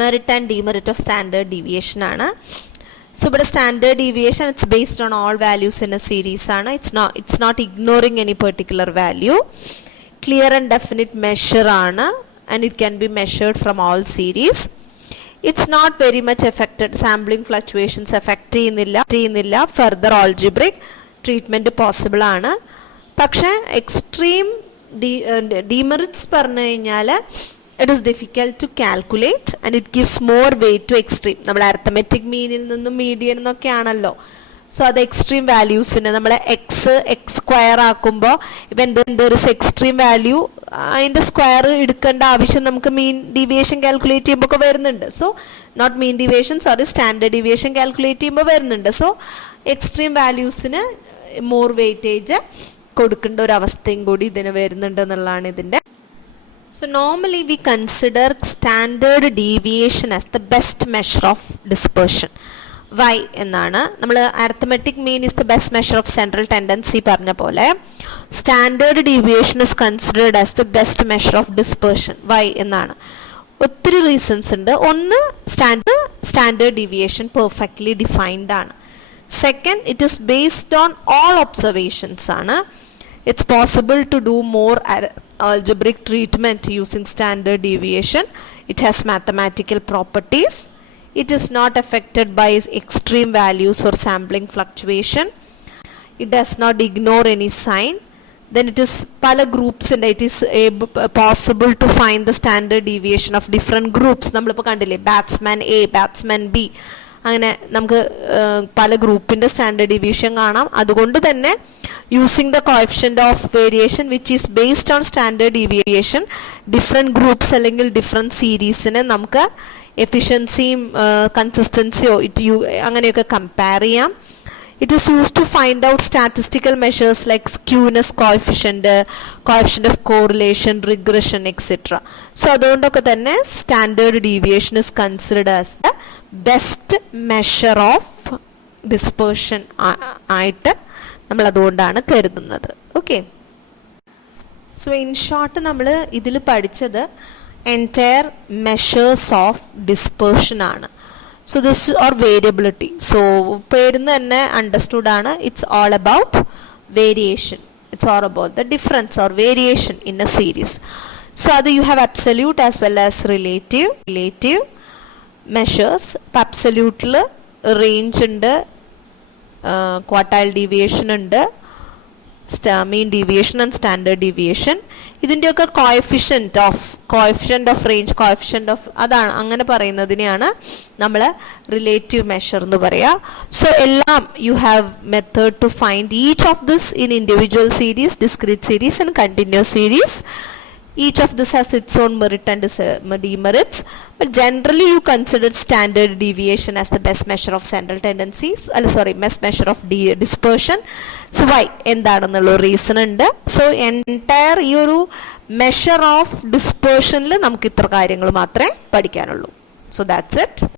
Merit and demerit of standard deviation ആണ്. So ഇവിടെ standard deviation it's based on all values in a series ആണ്. It's not ignoring any particular value. Clear and definite measure ആണ് and it can be measured from all series. It's not very much affected, sampling fluctuations effect ചെയ്യുന്നില്ല. Further algebraic treatment possible ആണ്. പക്ഷേ extreme demerits പറഞ്ഞു കഴിഞ്ഞാൽ it is difficult to calculate and it gives more weight to extreme. നമ്മൾ arithmetic മീനിൽ നിന്നും median എന്നൊക്കെ ആണല്ലോ. So അത് എക്സ്ട്രീം വാല്യൂസിന് നമ്മൾ എക്സ് സ്ക്വയർ ആക്കുമ്പോൾ ഇപ്പം എന്തൊരു എക്സ്ട്രീം വാല്യൂ അതിൻ്റെ സ്ക്വയർ എടുക്കേണ്ട ആവശ്യം നമുക്ക് മീൻ ഡീവിയേഷൻ കാൽക്കുലേറ്റ് ചെയ്യുമ്പോൾ ഒക്കെ വരുന്നുണ്ട്. So not mean deviation, sorry, standard deviation calculate ചെയ്യുമ്പോൾ വരുന്നുണ്ട്. സോ എക്സ്ട്രീം വാല്യൂസിന് മോർ വെയിറ്റേജ് കൊടുക്കേണ്ട ഒരു അവസ്ഥയും കൂടി ഇതിന് വരുന്നുണ്ട് എന്നുള്ളതാണ് ഇതിൻ്റെ. So normally we consider standard deviation as the best measure of dispersion. Why എന്നാണ് നമ്മൾ arithmetic mean is the best measure of central tendency പറഞ്ഞ പോലെ standard deviation is considered as the best measure of dispersion. Why എന്നാണ് ഒത്തിരി reasons ഉണ്ട്. ഒന്ന്, standard deviation perfectly defined ആണ്. Second, it is based on all observations ആണ്. It's possible to do more algebraic treatment using standard deviation. It has mathematical properties. It is not affected by extreme values or sampling fluctuation. It does not ignore any sign. Then it is pala groups and it is possible to find the standard deviation of different groups. നമ്മളിപ്പോൾ കണ്ടില്ലേ, batsman A, batsman B, അങ്ങനെ നമുക്ക് പല ഗ്രൂപ്പിൻ്റെ standard deviation കാണാം. അതുകൊണ്ട് തന്നെ using the coefficient of variation which is based on standard deviation different groups അല്ലെങ്കിൽ ഡിഫറെൻറ്റ് സീരീസിന് നമുക്ക് എഫിഷ്യൻസിയും കൺസിസ്റ്റൻസിയോ അങ്ങനെയൊക്കെ കമ്പയർ ചെയ്യാം. It is used to find out statistical measures like skewness coefficient, coefficient of correlation, regression, etc. So അതുകൊണ്ടൊക്കെ തന്നെ standard deviation is considered as the best measure of dispersion ആയിട്ട് നമ്മൾ അതുകൊണ്ടാണ് കരുതുന്നത്. ഓക്കെ, സോ ഇൻ ഷോർട്ട് നമ്മൾ ഇതിൽ പഠിച്ചത് entire measures of dispersion ആണ്. So this is or variability. So പേരിന്ന് തന്നെ understood ആണ്. It's all about variation. It's all about the difference or variation in a series. So അത് you have absolute as well as relative measures. Absolute range ഉണ്ട്, quartile deviation ഉണ്ട്, mean deviation and standard deviation. ഇതിൻ്റെയൊക്കെ coefficient of range, coefficient of അതാണ് അങ്ങനെ പറയുന്നതിനെയാണ് നമ്മൾ relative measure എന്ന് പറയുക. So എല്ലാം you have method to find each of this in individual series, discrete series and continuous series. Each of this has its own merit and demerits, but generally you consider standard deviation as the best measure of central tendencies, best measure of dispersion. So why എന്താണെന്നുള്ള reason ഉണ്ട്. So entire ഈ ഒരു measure of ഡിസ്പേർഷനിൽ നമുക്ക് ഇത്ര കാര്യങ്ങൾ മാത്രമേ പഠിക്കാനുള്ളൂ. So that's it.